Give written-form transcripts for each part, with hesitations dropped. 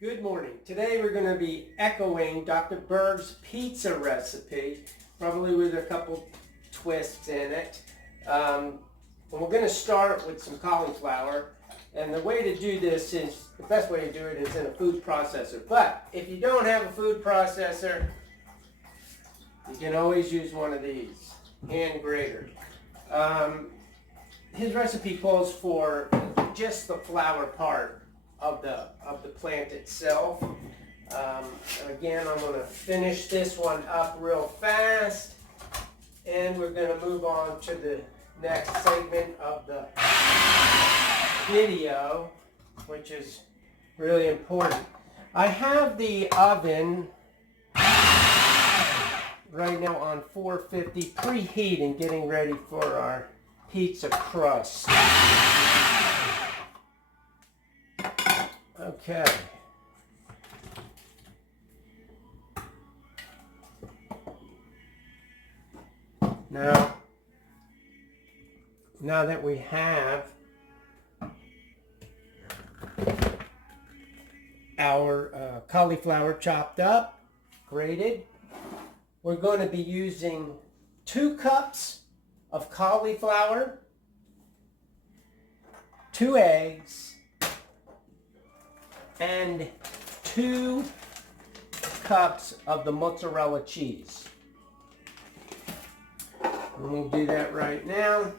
Good morning. Today we're going to be echoing Dr. Bergs' pizza recipe, probably with a couple twists in it. And we're going to start with some cauliflower. And the way to do this is, the best way to do it is in a food processor. But if you don't have a food processor, you can always use one of these, hand grater. His recipe calls for just the flour part of the plant itself. And again, I'm going to finish this one up real fast, and we're going to move on to the next segment of the video, which is really important. I have the oven right now on 450 preheating, getting ready for our pizza crust. Okay. Now that we have our cauliflower chopped up, grated, we're going to be using 2 cups of cauliflower, 2 eggs, and 2 cups of the mozzarella cheese. And we'll do that right now.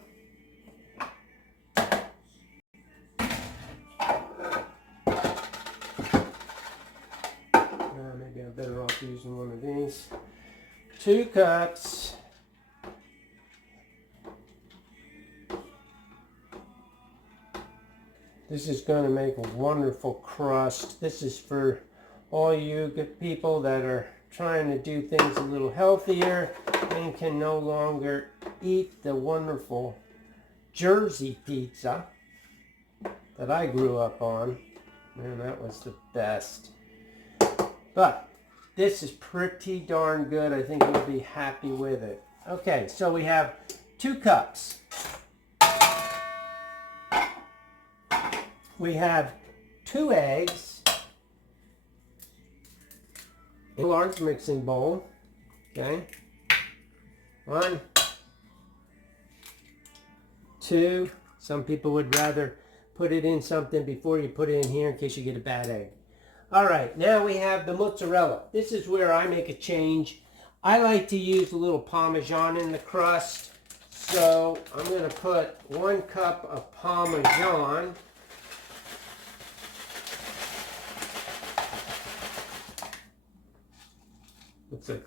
Maybe I'm better off using one of these. 2 cups. This is going to make a wonderful crust. This is for all you good people that are trying to do things a little healthier and can no longer eat the wonderful Jersey pizza that I grew up on. Man, that was the best. But this is pretty darn good. I think you'll be happy with it. Okay, so we have 2 cups. We have 2 eggs in a large mixing bowl. Okay. 1, 2. Some people would rather put it in something before you put it in here in case you get a bad egg. All right, now we have the mozzarella. This is where I make a change. I like to use a little Parmesan in the crust. So I'm going to put 1 cup of Parmesan. Looks like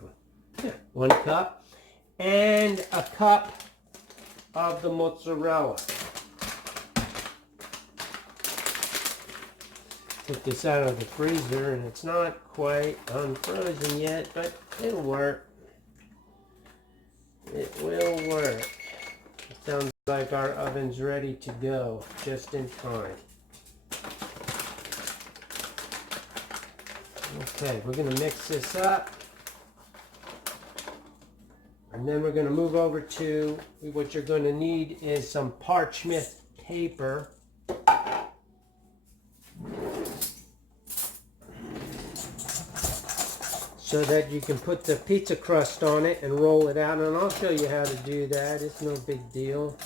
1 cup, and a cup of the mozzarella. Took this out of the freezer, and it's not quite unfrozen yet, but it'll work. It will work. It sounds like our oven's ready to go, just in time. Okay, we're going to mix this up. And then we're going to move over to what you're going to need is some parchment paper. So that you can put the pizza crust on it and roll it out. And I'll show you how to do that. It's no big deal.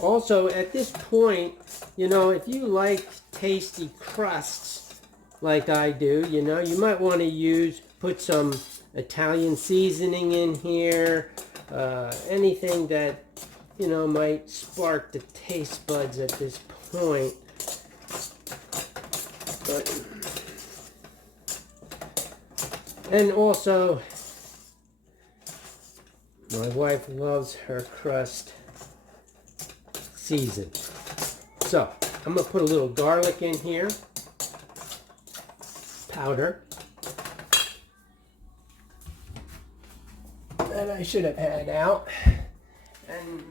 Also, at this point, you know, if you like tasty crusts like I do, you know, you might want to put some Italian seasoning in here, anything that, you know, might spark the taste buds at this point. And also, my wife loves her crust seasoned. So, I'm going to put a little garlic in here, powder. That I should have had out, and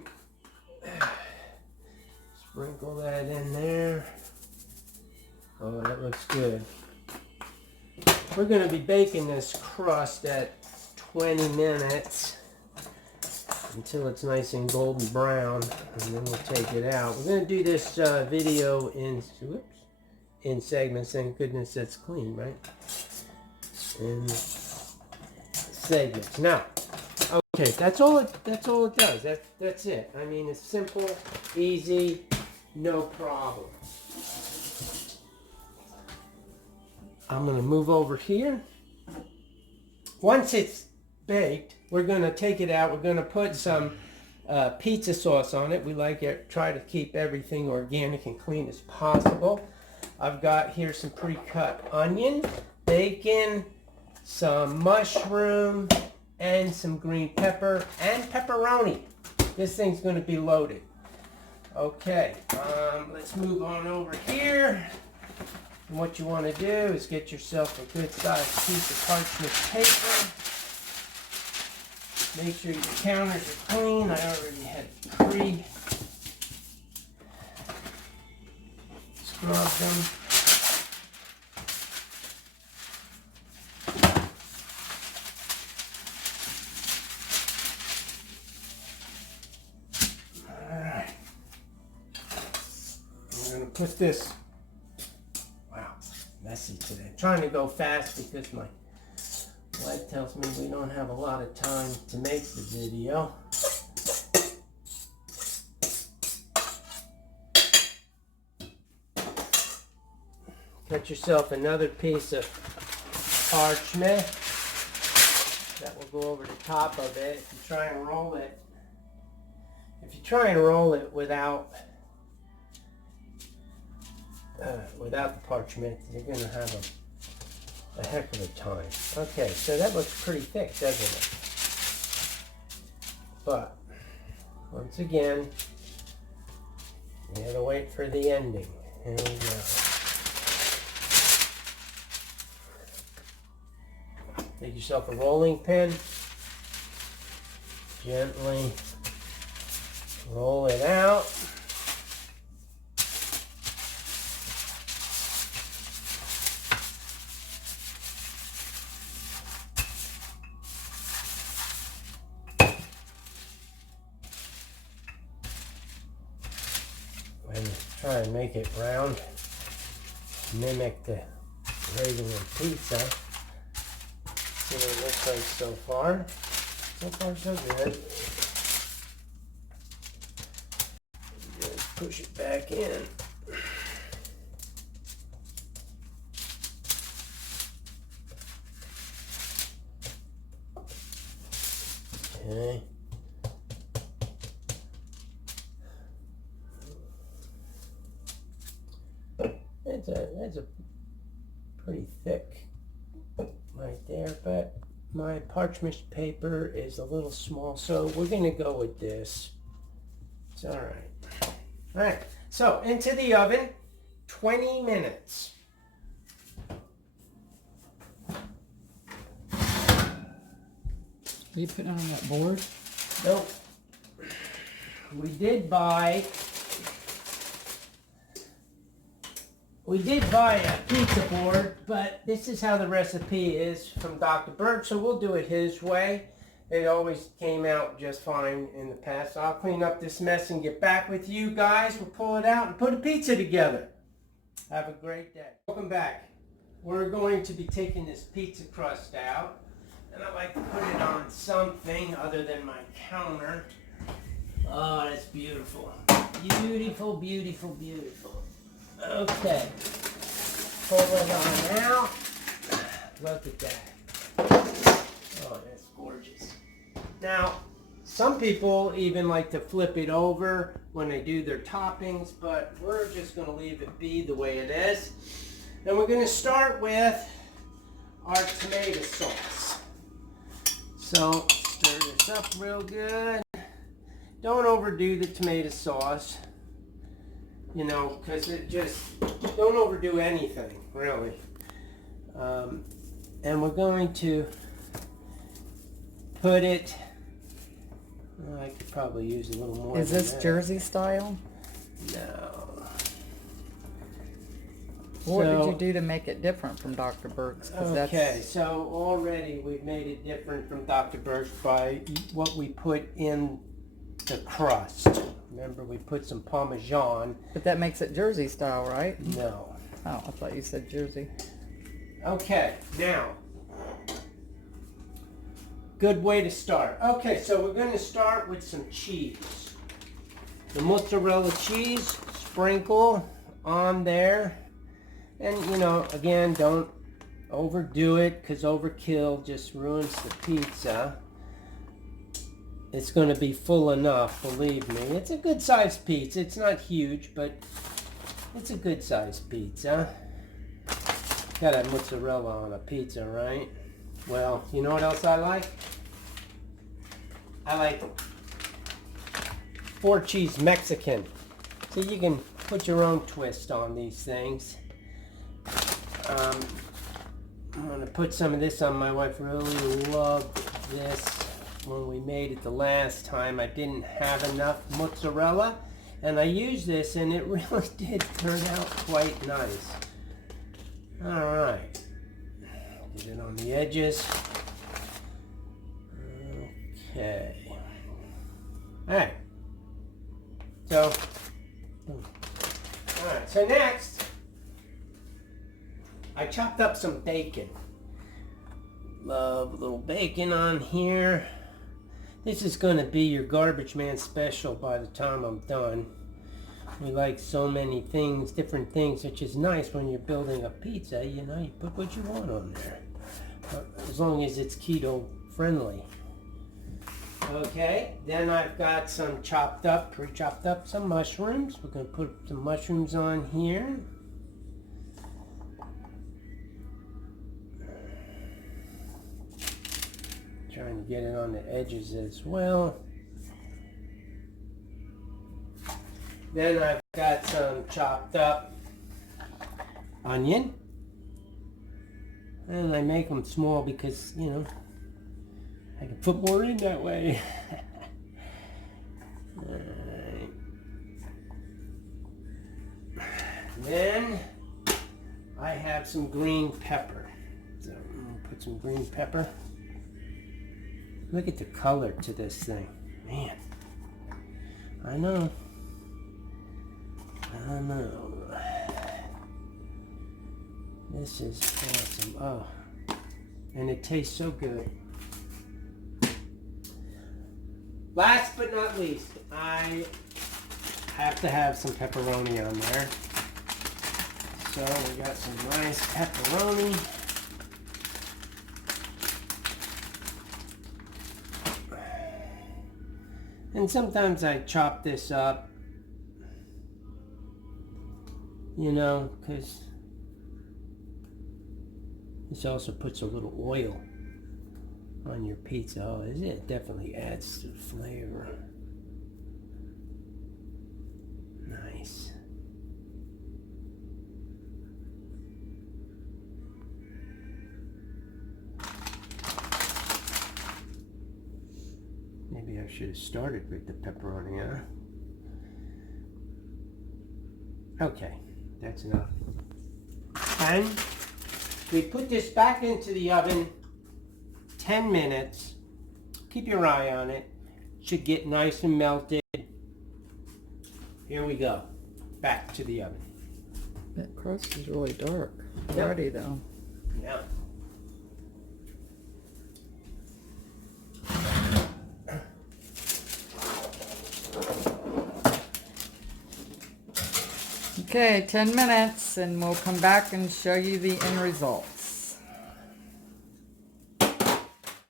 sprinkle that in there. Oh, that looks good. We're going to be baking this crust at 20 minutes until it's nice and golden brown, and then we'll take it out. We're going to do this video in in segments. Thank goodness it's clean, right? In segments. Now, okay, that's all it does. That's it. I mean, it's simple, easy, no problem. I'm going to move over here. Once it's baked, we're going to take it out. We're going to put some pizza sauce on it. We like it, try to keep everything organic and clean as possible. I've got here some pre-cut onion, bacon, some mushroom, and some green pepper, and pepperoni. This thing's going to be loaded. Okay, let's move on over here. And what you want to do is get yourself a good sized piece of parchment paper. Make sure your counters are clean. I already had scrubbed them. Alright. I'm going to put this, wow, messy today. I'm trying to go fast because my wife tells me we don't have a lot of time to make the video. Cut yourself another piece of parchment that will go over the top of it. If you try and roll it, without the parchment, you're going to have a heck of a time. Okay, so that looks pretty thick, doesn't it? But once again, you gotta wait for the ending. Here we go. Take yourself a rolling pin, gently roll it out. And try and make it round, mimic the regular pizza. See what it looks like so far. So far so good. Just push it back in. Okay. That's a pretty thick right there, but my parchment paper is a little small, so we're going to go with this. It's all right. All right, so into the oven, 20 minutes. Are you putting it on that board? Nope. We did buy a pizza board, but this is how the recipe is from Dr. Bergs, so we'll do it his way. It always came out just fine in the past. So I'll clean up this mess and get back with you guys. We'll pull it out and put a pizza together. Have a great day. Welcome back. We're going to be taking this pizza crust out, and I like to put it on something other than my counter. Oh, that's beautiful. Beautiful, beautiful, beautiful. Okay, pull it on out. Look at that. Oh, that's gorgeous. Now, some people even like to flip it over when they do their toppings, but we're just going to leave it be the way it is. Then we're going to start with our tomato sauce. So, stir this up real good. Don't overdo the tomato sauce. You know, because it just, don't overdo anything, really. And we're going to put it, I could probably use a little more. Is this Jersey style? No. What did you do to make it different from Dr. Bergs? Okay, so already we've made it different from Dr. Bergs by what we put in the crust. Remember, we put some Parmesan. But that makes it Jersey style, right? No. Oh, I thought you said Jersey. Okay, now, good way to start. Okay, so we're going to start with some cheese. The mozzarella cheese, sprinkle on there. And, you know, again, don't overdo it because overkill just ruins the pizza. It's going to be full enough, believe me. It's a good sized pizza. It's not huge, but it's a good sized pizza. Gotta have mozzarella on a pizza, right? Well, you know what else I like? I like 4-cheese Mexican. So you can put your own twist on these things. I'm gonna put some of this on. My wife really loved this when we made it the last time. I didn't have enough mozzarella, and I used this, and it really did turn out quite nice. All right, get it on the edges. Okay. All right. So, all right. So next, I chopped up some bacon. Love a little bacon on here. This is going to be your garbage man special by the time I'm done. We like so many things, different things, which is nice when you're building a pizza. You know, you put what you want on there. As long as it's keto friendly. Okay, then I've got some chopped up, pre-chopped up, some mushrooms. We're going to put some mushrooms on here. Trying to get it on the edges as well. Then I've got some chopped up onion. And I make them small because, you know, I can put more in that way. Alright. Then I have some green pepper. So I'm going to put some green pepper. Look at the color to this thing. Man. I know. This is awesome. Oh. And it tastes so good. Last but not least, I have to have some pepperoni on there. So we got some nice pepperoni. And sometimes I chop this up, you know, because this also puts a little oil on your pizza. Oh, it definitely adds to the flavor. Nice. Maybe I should have started with the pepperoni, huh? Okay, that's enough. And we put this back into the oven 10 minutes. Keep your eye on it. Should get nice and melted. Here we go. Back to the oven. That crust is really dark Yep. already, though. Yeah. Okay, 10 minutes, and we'll come back and show you the end results.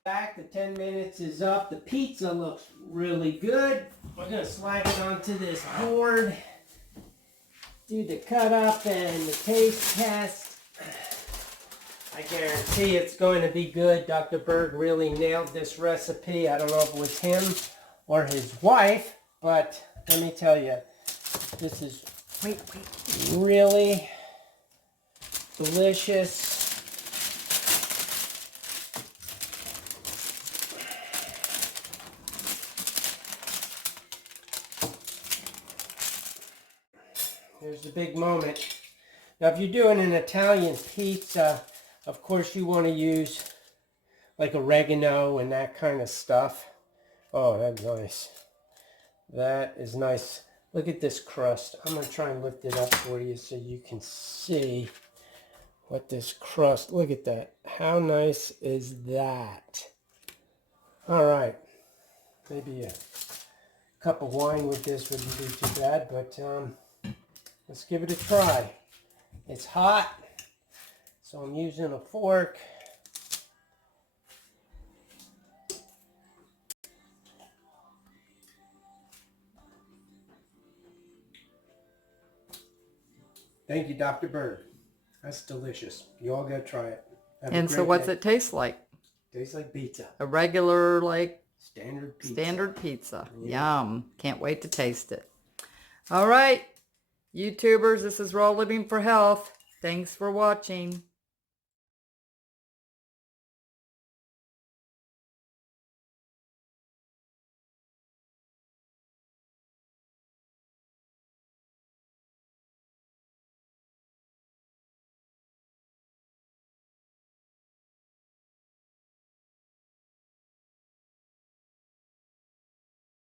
Back, the 10 minutes is up. The pizza looks really good. We're going to slide it onto this board. Do the cut up and the taste test. I guarantee it's going to be good. Dr. Berg really nailed this recipe. I don't know if it was him or his wife, but let me tell you, this is really delicious. Here's the big moment. Now, if you're doing an Italian pizza, of course you want to use like oregano and that kind of stuff. Oh, that's nice. That is nice. Look at this crust. I'm going to try and lift it up for you so you can see what this crust, look at that. How nice is that? All right. Maybe a cup of wine with this wouldn't be too bad, but let's give it a try. It's hot, so I'm using a fork. Thank you, Dr. Berg. That's delicious. You all gotta try it. And so what's it taste like? Tastes like pizza. A regular, like, Standard pizza. standard pizza. Yeah. Yum. Can't wait to taste it. All right, YouTubers, this is Raw Living for Health. Thanks for watching.